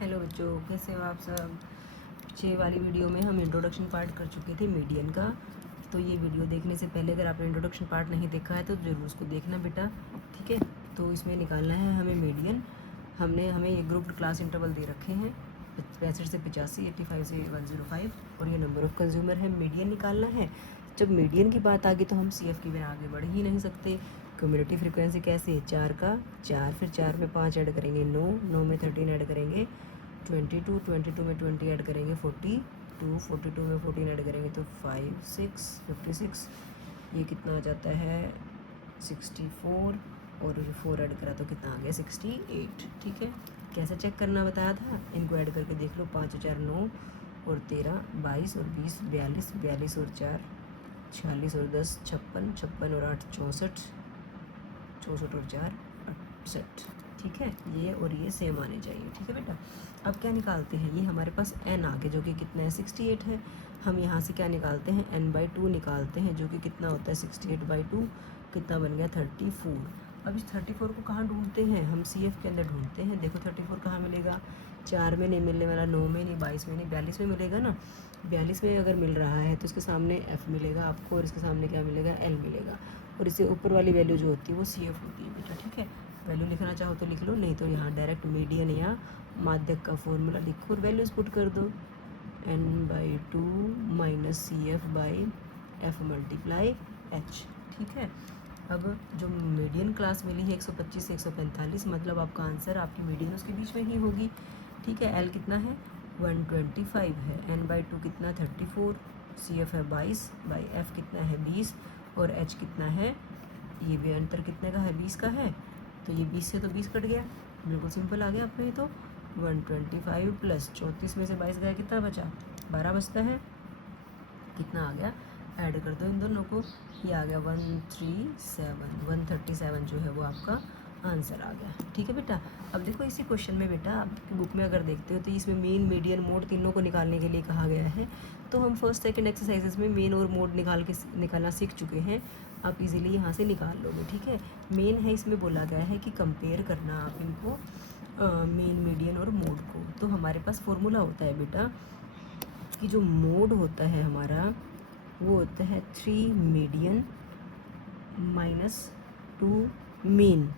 Hello बच्चों, कैसे हो आप सब। पिछले वाली वीडियो में हम इंट्रोडक्शन पार्ट कर चुके थे मीडियन का। तो ये वीडियो देखने से पहले अगर आपने इंट्रोडक्शन पार्ट नहीं देखा है तो ज़रूर उसको देखना बेटा, ठीक है। तो इसमें निकालना है हमें मीडियन। हमें ये ग्रुप्ड क्लास इंटरवल दे रखे हैं 65 से 85, 85 से 105 और ये नंबर ऑफ़ कंज्यूमर है। मीडियन निकालना है। जब मीडियन की बात आ गई तो हम CF के बिना आगे बढ़ ही नहीं सकते। कम्युनिटी फ्रिक्वेंसी कैसी है, 4 का 4, फिर 4 में 5 ऐड करेंगे 9, 9 में 13 ऐड करेंगे 22, 22 में 20 ऐड करेंगे 42, 42 में 14 ऐड करेंगे तो 5, 6, 56। ये कितना आ जाता है 64 और 4 ऐड करा तो कितना आ गया 68, ठीक है। कैसे चेक करना बताया था, इनको ऐड करके देख लो। 5 और 4 9 और 13 22 और 20 42, 42 और 4 46 और 10 56, 56 और 8 64, 64 और 4 68, ठीक है। ये और ये सेम आने चाहिए, ठीक है बेटा। अब क्या निकालते हैं, ये हमारे पास n आगे जो कि कितना है 68 है। हम यहाँ से क्या निकालते हैं n/2 निकालते हैं जो कि कितना होता है 68/2, कितना बन गया 34। अब इस 34 को कहाँ ढूंढते हैं, हम CF के अंदर ढूंढते हैं। देखो 34 कहाँ मिलेगा, 4 में नहीं मिलने वाला, 9 में नहीं, 22 में नहीं, 42 में मिलेगा ना। 42 में अगर मिल रहा है तो इसके सामने F मिलेगा आपको और इसके सामने क्या मिलेगा L मिलेगा। और इससे ऊपर वाली वैल्यू जो होती है वो CF होती है बेटा, ठीक है। वैल्यू लिखना चाहो तो लिख लो, नहीं तो यहाँ डायरेक्ट मीडियन या माध्यक का फॉर्मूला लिखो और वैल्यूज़ पुट कर दो। n/2 minus CF/F multiply H, ठीक है। अब जो मीडियन क्लास मिली है 125 से 145, मतलब आपका आंसर आपकी मीडियन उसके बीच में ही होगी, ठीक है। L कितना है 125 है, n/2 कितना 34, CF है 22/F कितना है 20 और H कितना है, ये भी अंतर कितने का है 20 का है, तो ये 20 से तो 20 कट गया, बिल्कुल सिंपल आ गया आप में। तो 125 प्लस 34 में से 22 गया, कितना बचा 12 बचता है, कितना आ गया, ऐड कर दो इन दोनों को, ये आ गया 137 जो है वो आपका आंसर आ गया, ठीक है बेटा। अब देखो इसी क्वेश्चन में बेटा आपकी बुक में अगर देखते हो तो इसमें मेन मीडियन मोड तीनों को निकालने के लिए कहा गया है। तो हम फर्स्ट सेकंड एक्सरसाइजेस में मेन और मोड निकालना सीख चुके हैं, आप इजीली यहाँ से निकाल लोगे, ठीक है। मेन है, इसमें बोला गया है कि कंपेयर करना आप इनको मेन मीडियन और मोड को। तो हमारे पास फॉर्मूला होता है बेटा कि जो मोड होता है हमारा वो होता है 3 मीडियन माइनस 2 मीन,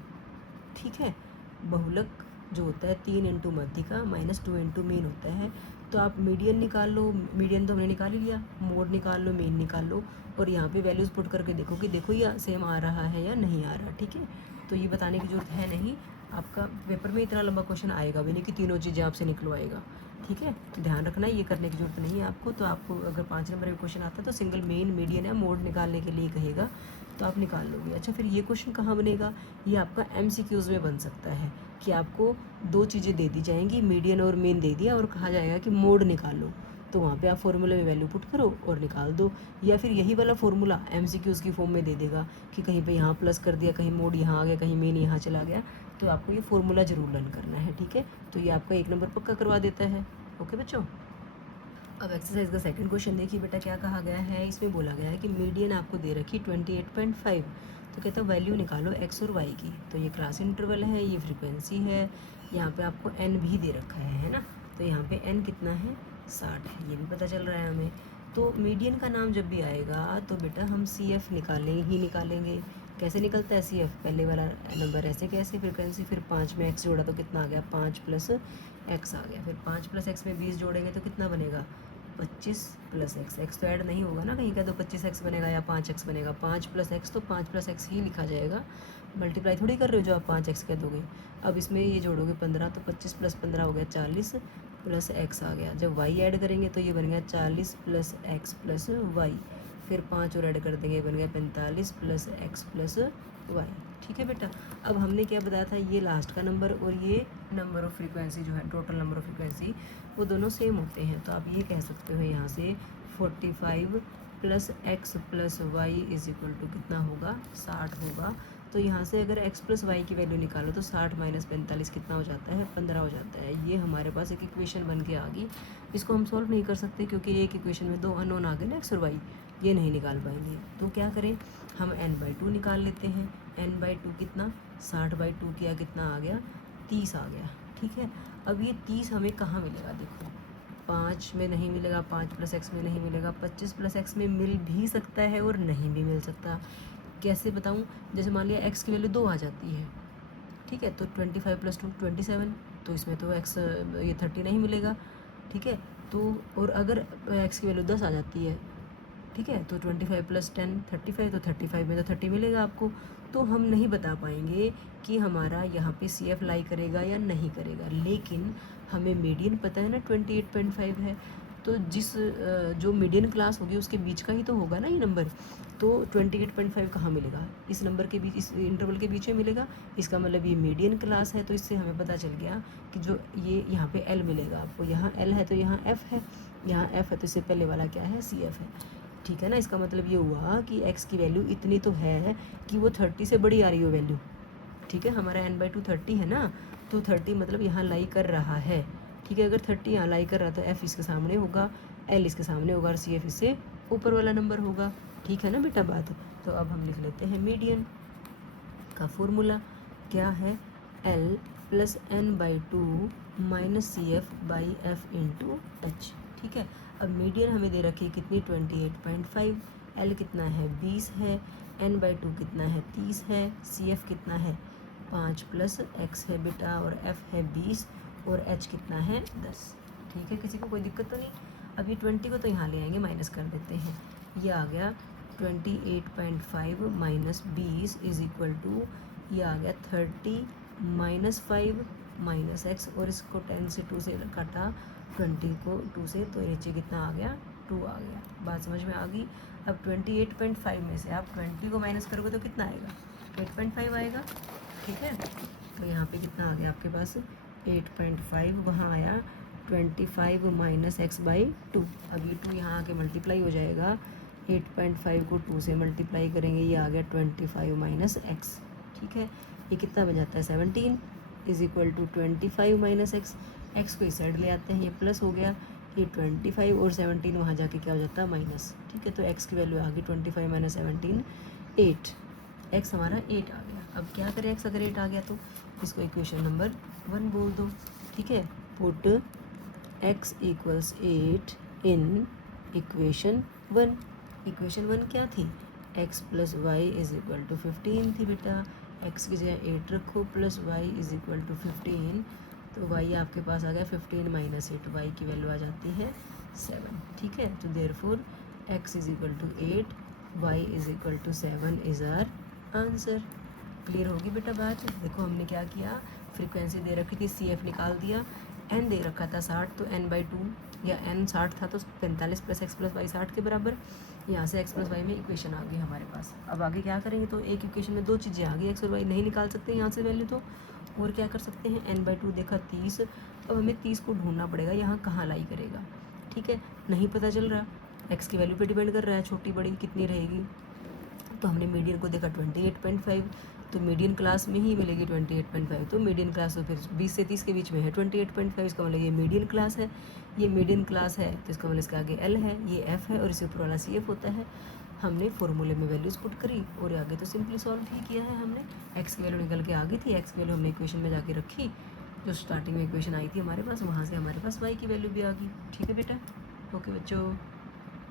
ठीक है। बहुलक जो होता है 3 इंटू मध्यिका माइनस 2 इंटू मीन होता है। तो आप मीडियन निकाल लो, मीडियन तो हमने निकाल ही लिया, मोड निकाल लो, मीन निकाल लो और यहाँ पे वैल्यूज़ पुट करके देखो कि देखो ये सेम आ रहा है या नहीं आ रहा, ठीक है। तो ये बताने की ज़रूरत है नहीं, आपका पेपर में इतना लंबा क्वेश्चन आएगा भी नहीं कि तीनों चीज़ें आपसे निकलवाएगा, ठीक है। तो ध्यान रखना, ये करने की ज़रूरत नहीं है आपको। तो आपको अगर 5 नंबर में क्वेश्चन आता है तो सिंगल मेन मीडियन या मोड निकालने के लिए कहेगा, तो आप निकाल लोगे। अच्छा, फिर ये क्वेश्चन कहाँ बनेगा, ये आपका MCQs में बन सकता है कि आपको दो चीज़ें दे दी जाएंगी, मीडियन और मेन दे दिया और कहा जाएगा कि मोड निकालो, तो वहाँ पे आप फॉर्मूले में वैल्यू पुट करो और निकाल दो। या फिर यही वाला फॉर्मूला MCQs की फॉर्म में दे देगा कि कहीं पे यहाँ प्लस कर दिया, कहीं मोड यहाँ आ गया, कहीं मेन यहाँ चला गया, तो आपको ये फॉर्मूला ज़रूर लर्न करना है, ठीक है। तो ये आपका 1 नंबर पक्का करवा देता है, ओके बच्चों। अब एक्सरसाइज का सेकंड क्वेश्चन देखिए बेटा, क्या कहा गया है, इसमें बोला गया है कि मीडियन आपको दे रखी 28.5, तो कहता है वैल्यू निकालो x और y की। तो ये क्लास इंटरवल है, ये फ्रीक्वेंसी है, यहाँ पे आपको n भी दे रखा है ना। तो यहाँ पे n कितना है 60 है, ये भी पता चल रहा है हमें। तो मीडियन का नाम जब भी आएगा तो बेटा हम CF निकालेंगे। कैसे निकलता है CF, पहले वाला नंबर ऐसे कैसे फ्रीक्वेंसी, फिर 5 में x जोड़ा तो कितना आ गया 5 प्लस x आ गया, फिर 5 प्लस x में 20 जोड़ेंगे तो कितना बनेगा 25 प्लस x तो ऐड नहीं होगा ना, कहीं का तो 25x बनेगा या 5x बनेगा, 5 प्लस x तो 5 प्लस x ही लिखा जाएगा, मल्टीप्लाई थोड़ी कर रहे हो जो आप 5x कह दोगे। अब इसमें ये जोड़ोगे 15 तो 25 प्लस 15 हो गया 40 प्लस x आ गया। जब y ऐड करेंगे तो ये बन गया 40 प्लस x प्लस y, फिर 5 और ऐड कर देंगे बन गया 45 प्लस x प्लस y, ठीक है बेटा। अब हमने क्या बताया था, ये लास्ट का नंबर और ये नंबर ऑफ़ फ्रीक्वेंसी जो है, टोटल नंबर ऑफ़ फ्रीक्वेंसी, वो दोनों सेम होते हैं। तो आप ये कह सकते हो यहाँ से 45 plus x plus y is equal to कितना होगा 60 होगा। तो यहाँ से अगर x प्लस वाई की वैल्यू निकालो तो 60 माइनस 45 कितना हो जाता है 15 हो जाता है। ये हमारे पास एक इक्वेशन बन के आ गई। इसको हम सॉल्व नहीं कर सकते क्योंकि एक इक्वेशन में दो अननोन आ गए ना, x और y, ये नहीं निकाल पाएंगे। तो क्या करें, हम n/2 निकाल लेते हैं। n/2 कितना 60/2 किया कितना आ गया 30 आ गया, ठीक है। अब ये 30 हमें कहाँ मिलेगा, देखो 5 में नहीं मिलेगा, 5 + x में नहीं मिलेगा, 25 + x में मिल भी सकता है और नहीं भी मिल सकता। कैसे बताऊँ, जैसे मान लिया x की वैल्यू 2 आ जाती है, ठीक है, तो 25 + 2 27, तो इसमें तो x ये 30 नहीं मिलेगा, ठीक है। तो और अगर x की वैल्यू 10 आ जाती है, ठीक है, तो 25 + 10 35, तो 35 में तो 30 मिलेगा आपको। तो हम नहीं बता पाएंगे कि हमारा यहाँ पे CF लाई करेगा या नहीं करेगा, लेकिन हमें मीडियन पता है ना 28.5 है, तो जो मीडियन क्लास होगी उसके बीच का ही तो होगा ना ये नंबर। तो 28.5 कहाँ मिलेगा, इस नंबर के बीच, इस इंटरवल के बीच में मिलेगा। इसका मतलब ये मीडियन क्लास है, तो इससे हमें पता चल गया कि जो ये यहाँ पे L मिलेगा आपको, यहाँ L है तो यहाँ F है, यहाँ F है तो इससे पहले वाला क्या है, CF है, ठीक है ना। इसका मतलब ये हुआ कि x की वैल्यू इतनी तो है कि वो 30 से बड़ी आ रही हो वैल्यू, ठीक है। हमारा n/2 30 है ना, तो 30 मतलब यहाँ लाई कर रहा है, ठीक है। अगर 30 यहाँ लाई कर रहा तो f इसके सामने होगा, l इसके सामने होगा और CF इससे ऊपर वाला नंबर होगा, ठीक है ना बेटा बात। तो अब हम लिख लेते हैं मीडियन का फॉर्मूला क्या है, L + n/2 - CF/F × h, ठीक है। अब मीडियन हमें दे रखी है कितनी, 28.5, L कितना है 20 है, n/2 कितना है 30 है, CF कितना है 5 + x है बेटा, और F है 20 और h कितना है 10, ठीक है। किसी को कोई दिक्कत तो नहीं। अब ये 20 को तो यहाँ ले आएंगे, माइनस कर देते हैं, ये आ गया 28.5 - 20 = ये आ गया 30 - 5 - x, और इसको 10 से 2 से काटा, 20 को 2 से, तो नीचे कितना आ गया 2 आ गया। बात समझ में आ गई। अब 28.5 में से आप 20 को माइनस करोगे तो कितना आएगा, 8.5 आएगा, ठीक है। तो यहाँ पे कितना आ गया आपके पास 8.5, वहाँ आया 25 - x/2। अब ये 2 यहाँ आके मल्टीप्लाई हो जाएगा, 8.5 को 2 से मल्टीप्लाई करेंगे, ये आ गया 25 - x, ठीक है। ये कितना बन जाता है 17 = 25 - x, x को इस साइड ले आते हैं, ये प्लस हो गया, ये 25 और 17 वहाँ जाके क्या हो जाता है माइनस, ठीक है। तो x की वैल्यू आ गई 25 - 17 8, x हमारा 8 आ गया। अब क्या करें x अगर 8 आ गया तो इसको इक्वेशन नंबर 1 बोल दो, ठीक है। Put x = 8 in equation 1। Equation 1 क्या थी, x + y = 15 थी बेटा, x की जगह 8 रखो, प्लस y = 15, तो y आपके पास आ गया 15 - 8, y की वैल्यू आ जाती है 7, ठीक है। तो therefore x = 8, y = 7 is our answer. Clear होगी बेटा बात। देखो हमने क्या किया, फ्रीक्वेंसी दे रखी थी, CF निकाल दिया, n दे रखा था 60, तो n/2 या n 60 था तो 45 + x + y 60 के बराबर। यहाँ से x + y में इक्वेशन आ गई हमारे पास। अब आगे क्या करेंगे, तो एक इक्वेशन में 2 चीज़ें आ गई, x और y नहीं निकाल सकते यहाँ से वैल्यू, तो और क्या कर सकते हैं, n/2 देखा 30, अब हमें 30 को ढूंढना पड़ेगा यहाँ कहाँ लाई करेगा, ठीक है। नहीं पता चल रहा, x की वैल्यू पे डिपेंड कर रहा है, छोटी बड़ी कितनी रहेगी। तो हमने मीडियन को देखा 28.5, तो मीडियन क्लास में ही मिलेगी 28.5, तो मीडियन क्लास तो फिर 20 से 30 के बीच में है 28.5, इसका मतलब ये मीडियन क्लास है, ये मीडियन क्लास है, तो इसका मतलब इसके आगे L है, ये F है और इससे ऊपर वाला CF होता है। हमने फॉर्मूले में वैल्यूज पुट करी और आगे तो सिंपली सॉल्व ही किया है हमने। x की वैल्यू निकल के आ गई थी, x की वैल्यू हमने इक्वेशन में जाके रखी, जो स्टार्टिंग में इक्वेशन आई थी हमारे पास, वहाँ से हमारे पास y की वैल्यू भी आ गई, ठीक है बेटा। ओके बच्चों।